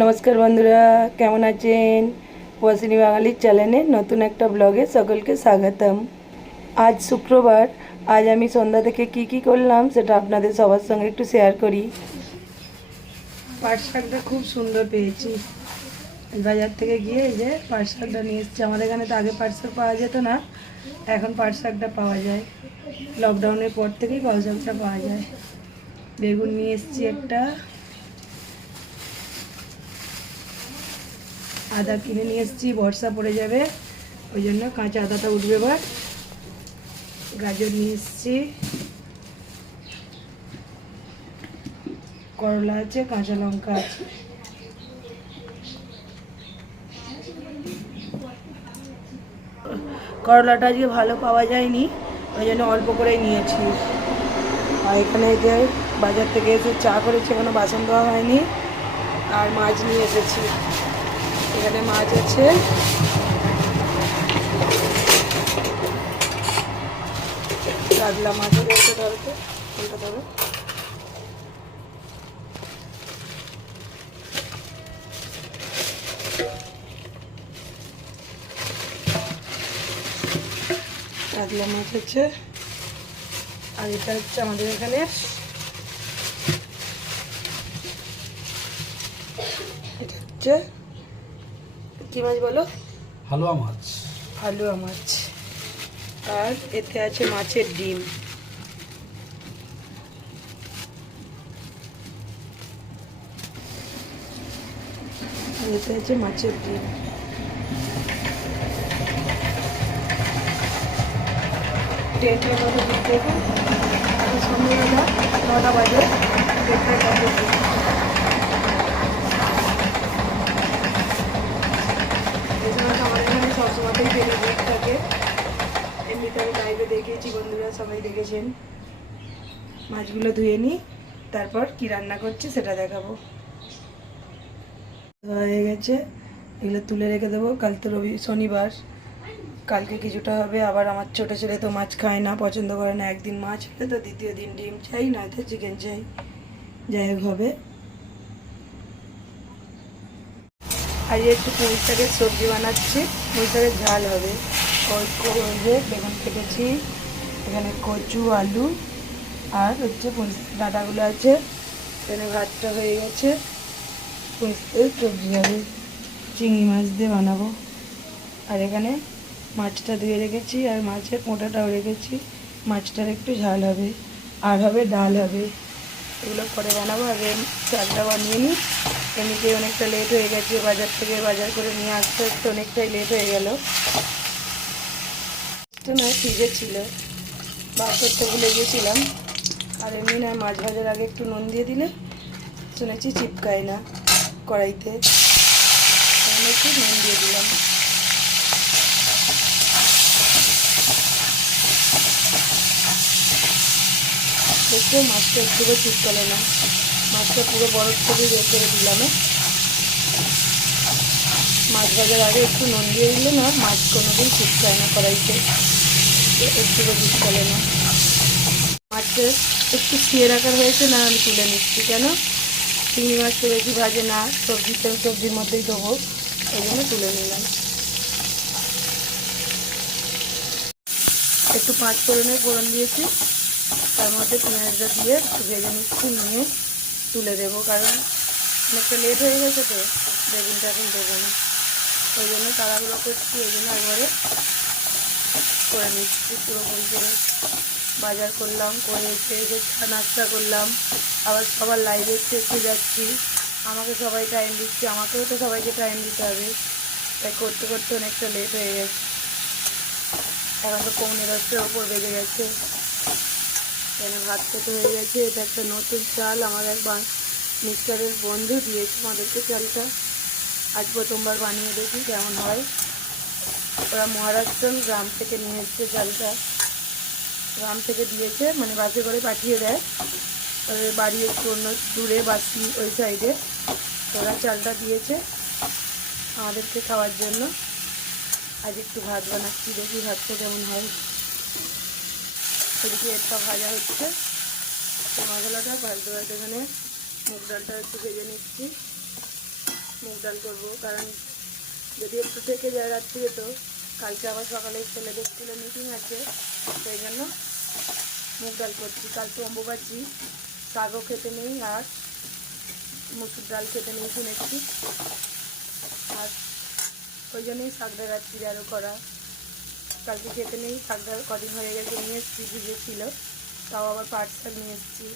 নমস্কার বন্ধুরা, কেমন আছেন? ওয়াসিনী বাঙালির চ্যানেলে নতুন একটা ব্লগে সকলকে স্বাগতম। আজ শুক্রবার, আজ আমি সন্ধ্যা থেকে কি কি করলাম সেটা আপনাদের সবার সঙ্গে একটু শেয়ার করি। পাট খুব সুন্দর পেয়েছি। বাজার থেকে গিয়ে এই যে পাট নিয়ে এসেছি। আমাদের এখানে তো আগে পাট পাওয়া যেত না, এখন পাট পাওয়া যায়। লকডাউনের পর থেকেই পাওয়া যায়। বেগুন নিয়ে এসেছি একটা আদা কিনে নিয়ে এসেছি, বর্ষা পড়ে যাবে, ওই জন্য কাঁচা আদাটা উঠবে এবার। গাজর নিয়ে এসেছি। করলা আছে, কাঁচা লঙ্কা আছে। করলাটা আজকে ভালো পাওয়া যায়নি, ওই জন্য অল্প করেই নিয়েছি। আর এখানে যে বাজার থেকে এসে চা করেছি কোনো বাসন দেওয়া হয়নি। আর মাছ নিয়ে এসেছি। এখানে মাছ আছে। কাতলা মাছ রয়েছে ধরো তো কোনটা ধরো। কাতলা মাছ আছে। আর এটা হচ্ছে আমাদের এখানে এটা হচ্ছে কি মাছ বলো? হালুয়া মাছ। হালুয়া মাছ। আর এতে আছে মাছের ডিম। এতে আছে মাছের ডিম। ট্রেনটার কথা দিক দেখুন সন্ধ্যেবেলা নটা বাজে ট্রেনটার কথা দিক এই সময় তো আমাদের এখানে সবসময়তেই ট্রেনে ভিড় থাকে এমনিতে আমি লাইভে দেখিয়েছি বন্ধুরা সবাই দেখেছেন। মাছগুলো ধুয়ে নিই, তারপর কি রান্না করছি সেটা দেখাবো। হয়ে গেছে, এগুলো তুলে রেখে দেবো। কাল তো রবি, শনিবার। কালকে কিছুটা হবে, আবার আমার ছোট ছেলে তো মাছ খায় না, পছন্দ করে না। একদিন মাছ হলে তো দ্বিতীয় দিন ডিম চাই, নয়তো চিকেন চাই। যাই হোক, হবে। এই একটু পুঁই শাকের সবজি বানাচ্ছি। পুঁই শাকের ঝাল হবে। ওই যে বেগুন কেটেছি এখানে কচু, আলু আর হচ্ছে পুঁই ডাঁটাগুলো আছে। এখানে ভাতটা হয়ে গেছে। পুঁই সবজি হবে। চিংড়ি মাছ দিয়ে বানাবো। আর এখানে মাছটা ধুয়ে রেখেছি আর মাছের মোটাটাও রেখেছি। মাছটার একটু ঝাল হবে। আর হবে ডাল হবে। এগুলো পরে বানাবো। আগে চালটা বানিয়ে নিই। এমনিতে অনেকটা লেট হয়ে গেছে, বাজার থেকে বাজার করে নিয়ে আসতে আসতে অনেকটাই লেট হয়ে গেল। নয় ফ্রিজে ছিল বার করতে ভুলে গিয়েছিলাম আর এমনি নয় মাছ ভাজার আগে একটু নুন দিয়ে দিলে, শুনেছি চিপকায় না কড়াইতে। একটু নুন দিয়ে দিলাম। দেখতে মাছটা একটুও চিপকালো না। মাছটা পুরো বরফ থেকে বের করে দিলাম? মাছ ভাজার আগে একটু নুন দিয়ে দিলে না মাছ কোনোদিন চিপকায় না কড়াইতে। একটুও চিপকালে না। মাছটা একটু শিয়ে রাখার হয়েছে না আমি তুলে নিচ্ছি কেন? চিংড়ি মাছ তো বেশি ভাজে না সবজিতে সবজির মধ্যেই দেবো, ওই জন্য তুলে নিলাম। একটু পাঁচ ফোড়নের ফোড়ন দিয়েছি, তার মধ্যে পেঁয়াজটা দিয়ে একটু ভেজে নিচ্ছি নিয়ে। তুলে দেবো, কারণ অনেকটা লেট হয়ে গেছে তো, বেগুনটা এখন দেবো না। ওই জন্য তাড়াহুড়ো করছি ওই জন্য একবারে করে নিচ্ছি, পুরোপুরি করে বাজার করলাম, করে এসে এসে নাস্তা করলাম, আবার সবার লাইভে একটু যাচ্ছি। আমাকে সবাই টাইম দিচ্ছে, আমাকেও তো সবাইকে টাইম দিতে হবে। তাই করতে করতে অনেকটা লেট হয়ে গেছে। এখন তো পৌনে দশটার ওপর বেজে গেছে। এখানে ভাত খেতে হয়ে গেছে? এটা একটা নতুন চাল। আমার এক মিস্টারের বন্ধু দিয়েছে আমাদেরকে চালটা। আজ প্রথমবার বানিয়ে দেখি, কেমন হয়। ওরা মহারাষ্ট্র গ্রাম থেকে নিয়ে এসছে চালটা। গ্রাম থেকে দিয়েছে মানে বাসে করে পাঠিয়ে দেয়। ওদের বাড়ি একটু অন্য দূরে, বাসি ওই সাইডে। ওরা চালটা দিয়েছে আমাদেরকে খাওয়ার জন্য। আজ একটু ভাত বানাচ্ছি, দেখি ভাতটা কেমন হয়। এদিকে একটা ভাজা হচ্ছে। মশলাটা ভাজতে ভাজতে এখানে মুগ ডালটা একটু ভেজে নিচ্ছি। মুগ ডাল করব, কারণ যদি একটু থেকে যায় রাত্রিরে তো, কালকে আবার সকালে ছেলেদের স্কুলে মিটিং আছে, সেই জন্য মুগ ডাল করছি। কাল তো অম্বুবাচি, শাকও খেতে নেই আর মুসুর ডাল খেতে নেই শুনেছি। আর ওই জন্যই শাকটা রাত্রিরে আরও করা। কালকে খেতে নেই শাকটা কদিন হয়ে গেছে নিয়ে এসেছি ভিজেছিল তাও আবার শাক নিয়ে এসেছি।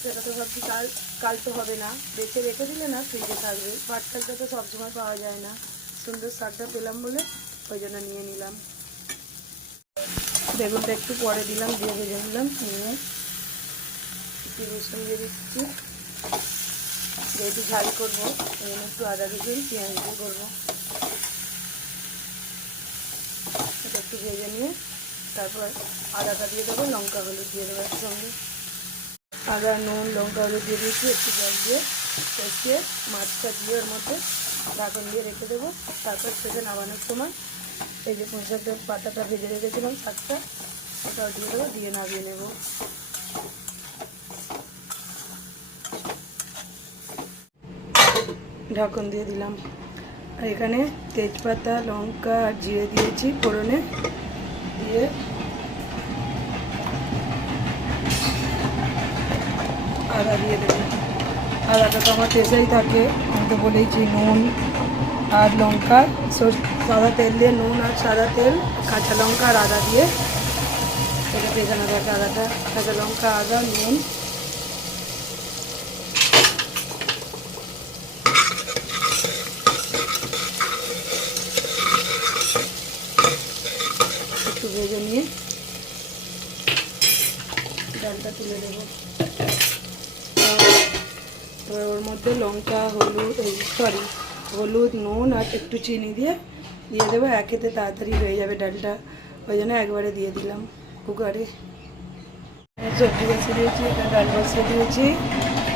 সেটা তো ভাবছি কাল কাল তো হবে না। বেছে রেখে দিলে না ফ্রিজে থাকবে। পাট শাকটা তো সবসময় পাওয়া যায় না। সুন্দর শাকটা পেলাম বলে ওই জন্য নিয়ে নিলাম। বেগুনটা একটু পরে দিলাম, দিয়ে ভেজে নিলাম, নিয়ে একটু রসুন দিয়ে দিচ্ছি। যেহেতু ঝাল করব একটু আদা রসুন, পেঁয়াজ দিয়ে করব এটা একটু ভেজে নিয়ে তারপর আদাটা দিয়ে দেবো, লঙ্কা, হলুদ দিয়ে দেবো একসঙ্গে। আদা, নুন, লঙ্কা, হলুদ দিয়ে দিয়েছি, একটু জল দিয়ে কষিয়ে মাছটা দিয়ে ওর মধ্যে ঢাকন দিয়ে রেখে দেবো। তারপর সেটা নামানোর সময় এই যে পোশাকটা পাতাটা ভেজে রেখেছিলাম শাকটা, ওটাও দিয়ে দেবো, দিয়ে নামিয়ে নেব। ঢাকন দিয়ে দিলাম। আর এখানে তেজপাতা, লঙ্কা আর জিরে দিয়েছি ফোড়নে। দিয়ে আদা দিয়ে দেবো। আদাটা তো আমার পেশাই থাকে, আমি তো বলেইছি নুন আর লঙ্কা। সাদা তেল দিয়ে নুন আর সাদা তেল, কাঁচা লঙ্কা আর আদা দিয়ে। এটা পেছানো থাকে আদাটা। কাঁচা লঙ্কা, আদা, নুন। একটু ভেজে নিয়ে ডালটা তুলে দেবো এবার ওর মধ্যে লঙ্কা, হলুদ সরি হলুদ, নুন আর একটু চিনি দিয়ে দিয়ে দেবো। একেতে তাড়াতাড়ি হয়ে যাবে ডালটা। ওই জন্য একবারে দিয়ে দিলাম কুকারে। সবজি বসিয়ে দিয়েছি, এটা ডাল বসিয়ে দিয়েছি।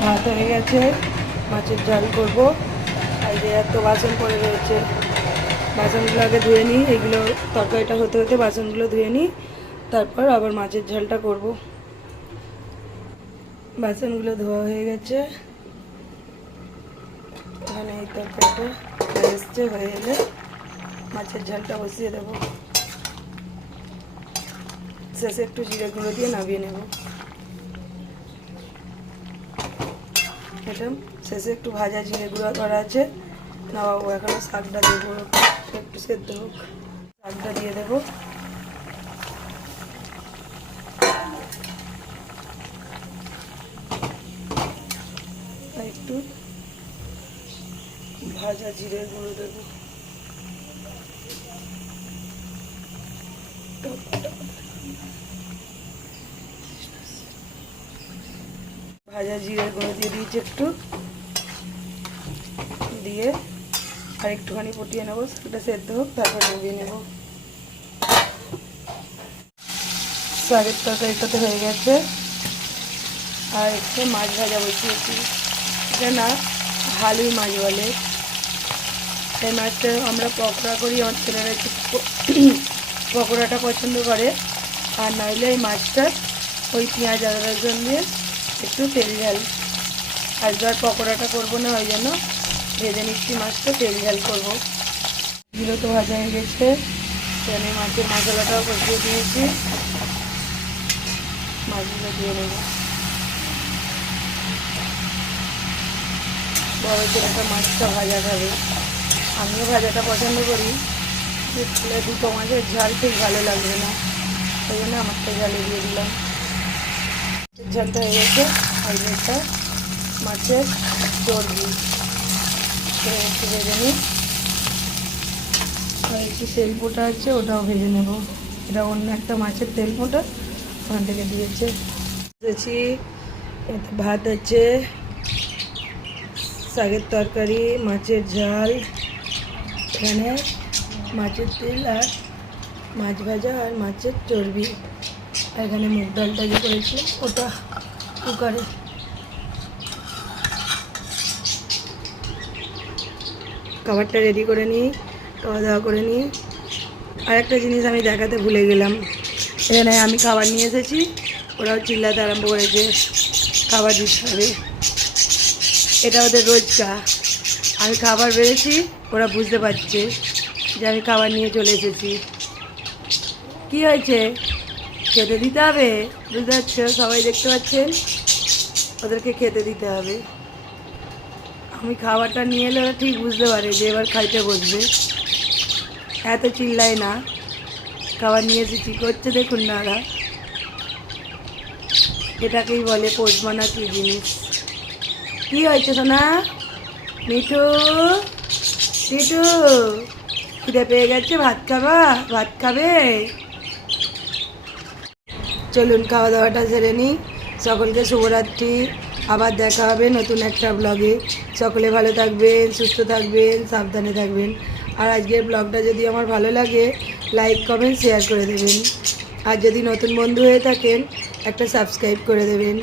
ভাত হয়ে গেছে, মাছের ঝাল করব। আর যে এত বাসন পড়ে রয়েছে বাসনগুলো আগে ধুয়ে নিই, এগুলো তরকারিটা হতে হতে বাসনগুলো ধুয়ে নিই, তারপর আবার মাছের ঝালটা করব। বাসনগুলো ধোয়া হয়ে গেছে। এখানে এই তরকারিটা এসছে, হয়ে এলে মাছের ঝালটা বসিয়ে দেবো। শেষে একটু জিরে গুঁড়ো দিয়ে নামিয়ে নেব। এটা শেষে একটু ভাজা জিরে গুঁড়ো করা আছে, নামাবো এখনও শাকটা দেবো। একটু সেদ্ধ হোক। শাকটা দিয়ে দেবো। একটু ভাজা জিরে গুঁড়ো দেবো। ভাজা জিরে গুঁড়ো দিয়ে দিয়েছি একটু। দিয়ে আর একটুখানি ফুটিয়ে নেব, সেটা সেদ্ধ হোক, তারপর নামিয়ে নেব। শাকের তরকারিটাতে হয়ে গেছে। আর একটু মাছ ভাজা বসিয়েছি। এটা না, হালুই মাছ বলে। এই মাছটা আমরা পকোড়া করি, আমার ছেলেরা একটু পকোড়াটা পছন্দ করে। আর নইলে এই মাছটা ওই পেঁয়াজ আদা রসুন দিয়ে একটু তেল ঝাল আজকে আর পকোড়াটা করব না ওই জন্য ভেজে নিচ্ছি মাছটা, তেল ঝাল করব। এগুলো তো ভাজা হয়ে গেছে। এখানে মাছের মশলাটাও কষিয়ে দিয়েছি। মাছগুলো দিয়ে নেব বড় ছেলেটা মাছটা ভাজা খাবে। আমিও ভাজাটা পছন্দ করি। খেলে দুটো মাছের ঝাল ঠিক ভালো লাগবে না। ওই জন্য আমারটা ঝালে দিয়ে দিলাম। ঝালটা হয়ে গেছে। আর মাছের চর্বি এটা একটু ভেজে নিই। আর একটু তেল পোটা আছে, ওটাও ভেজে নেব। এটা অন্য একটা মাছের তেল পোটা, ওখান থেকে দিয়েছে। দিয়েছি ভাত আছে, শাকের তরকারি, মাছের ঝাল, এখানে মাছের তেল আর মাছ ভাজা আর মাছের চর্বি। এখানে মুগ ডালটা যে করেছি ওটা কুকারে খাবারটা রেডি করে নিই, খাওয়া দাওয়া করে নিই। আর একটা জিনিস আমি দেখাতে ভুলে গেলাম। এখানে আমি খাবার নিয়ে এসেছি। ওরাও চিল্লাতে আরম্ভ করেছে, খাবার দিতে হবে। এটা ওদের রোজকা আমি খাবার বেড়েছি, ওরা বুঝতে পারছে যে আমি খাবার নিয়ে চলে এসেছি। কি হয়েছে? খেতে দিতে হবে? বুঝতে পারছ? সবাই দেখতে পাচ্ছেন? ওদেরকে খেতে দিতে হবে। আমি খাবারটা নিয়ে এলে ওরা ঠিক বুঝতে পারে যে এবার খাইতে বসবে। এত চিল্লায় না। খাবার নিয়ে এসেছি করছে দেখুন না ওরা। এটাকেই বলে পোষমানা কি জিনিস। কি হয়েছে সোনা? মিঠু? মিঠু? খিদে পেয়ে গেছে? ভাত খাবা? ভাত খাবে? চলুন খাওয়া দাওয়াটা সেরে নিই। সকলকে শুভরাত্রি। আবার দেখা হবে নতুন একটা ব্লগে সকলে ভালো থাকবেন, সুস্থ থাকবেন, সাবধানে থাকবেন। আর আজকের ব্লগটা যদি আমার ভালো লাগে লাইক কমেন্ট শেয়ার করে দেবেন। আর যদি নতুন বন্ধু হয়ে থাকেন, একটা সাবস্ক্রাইব করে দেবেন।